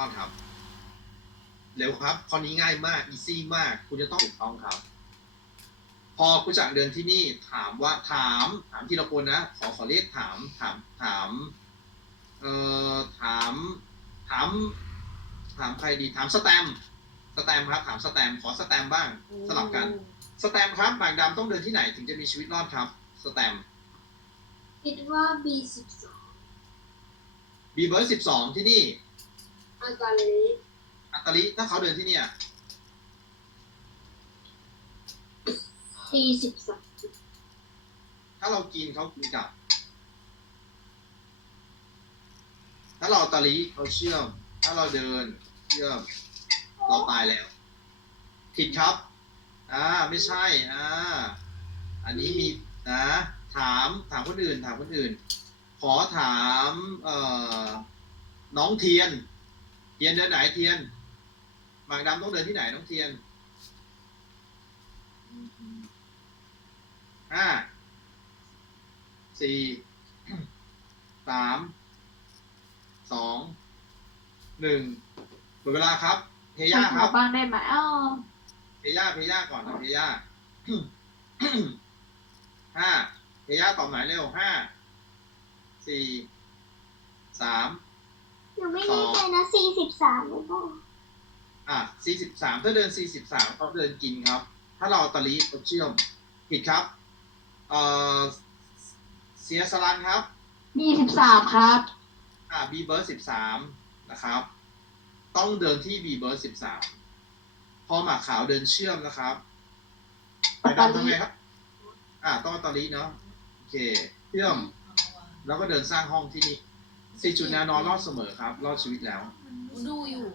รอดครับ เร็วครับข้อนี้ง่ายมากอีซี่มาก คุณจะต้องถูกต้องครับ พอคุณจักรเดินที่นี่ถามว่าถาม ถามทีละคนนะ ขอขอเรียกถาม ถามถามเอ่อถาม ถาม ถามใครดี ถามสแตมป์สแตมป์ครับ ถามสแตมป์ขอสแตมป์บ้าง สลับกัน สแตมป์ครับหมากดำต้องเดินที่ไหนถึงจะมีชีวิตรอดครับ สแตมป์คิดว่า B สิบสองบีเบิร์ดสิบสองที่นี่ อาจารย์ลิอัตตลิถ้าเขาเดินที่เนี่ย C สิบสองถ้าเรากินเขากินกลับ ถ้าเราตะลิเขาเชื่อม ถ้าเราเดินเชื่อม เราตายแล้วผิดครับ อ่า ไม่ใช่ อ่า อันนี้มีนะ ถาม ถามคนอื่น ถามคนอื่น ขอถาม เอ่อ น้องเทียนเทียนเดินไหนเทียนหมากดำต้องเดินที่ไหนน้องเทียนห้าสี่สามสองหนึ่งหมดเวลาครับเทย่าครับบ้างได้ไหมอ๋อเทย่าเทย่าก่อนเอาเทย่าห้าเทย่าตอบหมายเร็วห้าสี่สามหนู ไม่แน่ใจนะ C สิบสามหรือเปล่าอะสี่สิบสามถ้าเดินสี่สิบสามเขาเดินกินครับ ถ้าเราตะลิเขาเชื่อมผิดครับ เอ่อเสียสลันครับมีสิบสามครับ อ่า B เบิร์ดสิบสามนะครับ ต้องเดินที่ B เบิร์ดสิบสามพอหมากขาวเดินเชื่อมนะครับไปดำทำไงครับ อ่าต้องตอรีเนาะโอเค เชื่อม แล้วก็เดินสร้างห้องที่นี่ สี่จุดแนวนอนรอดเสมอครับ รอดชีวิตแล้ว ดูอยู่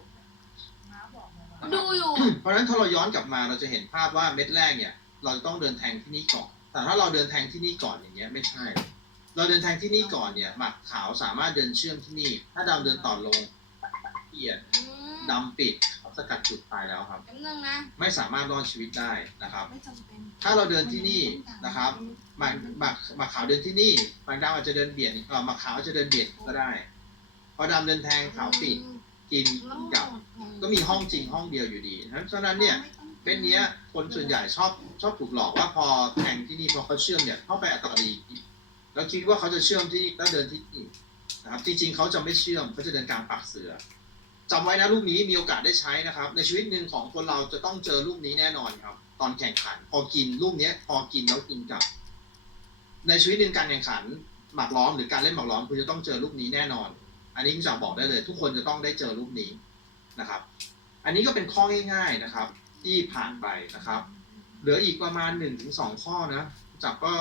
ดูอยู่ เพราะฉะนั้นถ้าเราย้อนกลับมาเราจะเห็นภาพว่าเม็ดแรกเนี่ย เราจะต้องเดินแทงที่นี่ก่อน แต่ถ้าเราเดินแทงที่นี่ก่อนอย่างเงี้ยไม่ใช่ เราเดินแทงที่นี่ก่อนเนี่ยหมักขาวสามารถเดินเชื่อมที่นี่ ถ้าดำเดินต่อลงเอียดอืมดำปิด สกัดจุดตายแล้วครับแป๊บนึงนะ ไม่สามารถรอดชีวิตได้นะครับ ไม่จำเป็นถ้าเราเดินที่นี่นะครับหมากหมากหมากขาวเดินที่นี่หมากดำอาจจะเดินเบียดเออหมากขาวอาจจะเดินเบียดก็ได้พอดำเดินแทงขาวปิดกินกลับ ก็มีห้องจริงห้องเดียวอยู่ดีเพราะฉะนั้นเนี่ยเป็นเนี้ยคนส่วนใหญ่ชอบชอบถูกหลอกว่าพอแทงที่นี่พอเขาเชื่อมเนี่ยเข้าไปอัตราดีแล้วคิดว่าเขาจะเชื่อมที่แล้วเดินที่นี่นะครับจริงๆเขาจะไม่เชื่อมเขาจะเดินกลางปากเสือ จำไว้นะลูกนี้มีโอกาสได้ใช้นะครับ ในชีวิตหนึ่งของคนเราจะต้องเจอลูกนี้แน่นอนครับ ตอนแข่งขัน พอกินลูกนี้พอกินแล้วกินกลับ ในชีวิตหนึ่งการแข่งขันหมากล้อมหรือการเล่นหมากล้อมคุณจะต้องเจอลูกนี้แน่นอน อันนี้คุณจะบอกได้เลย ทุกคนจะต้องได้เจอลูกนี้นะครับ อันนี้ก็เป็นข้อง่าย ๆนะครับ ที่ผ่านไปนะครับ เหลืออีกประมาณหนึ่งถึงสองข้อนะจับก็